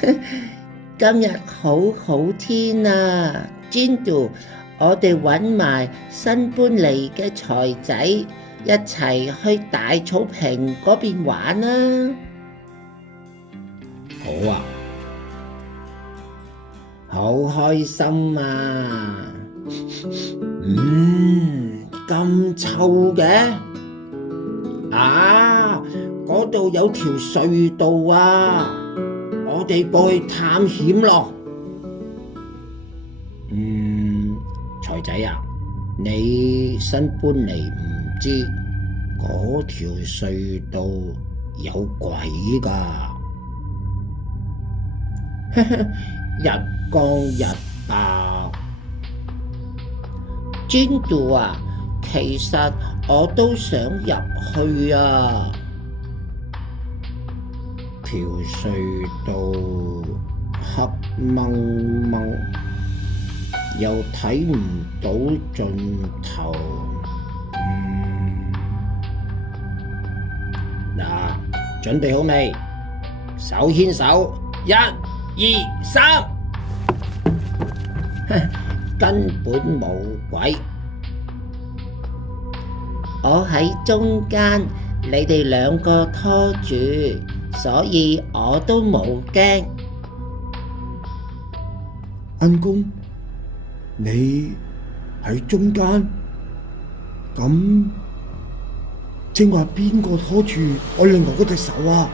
今日好好天啊，Jindu，我哋搵埋新搬嚟嘅財仔一齊去大草坪嗰邊玩啊！好啊，好開心啊！咁臭嘅啊！嗰度有條隧道啊，我哋過去探險咯。財仔啊，你新搬嚟唔知嗰條隧道有鬼㗎？日光日白，Jindu啊，其實我都想入去啊。條隧道黑掹掹，又睇唔到盡頭。嗱，準備好未？手牽手，1、2、3，根本冇鬼。我喺中間，你哋兩個拖住，所以我都冇驚。恩公，你喺中間，咁正話邊個拖住我另外嗰隻手啊？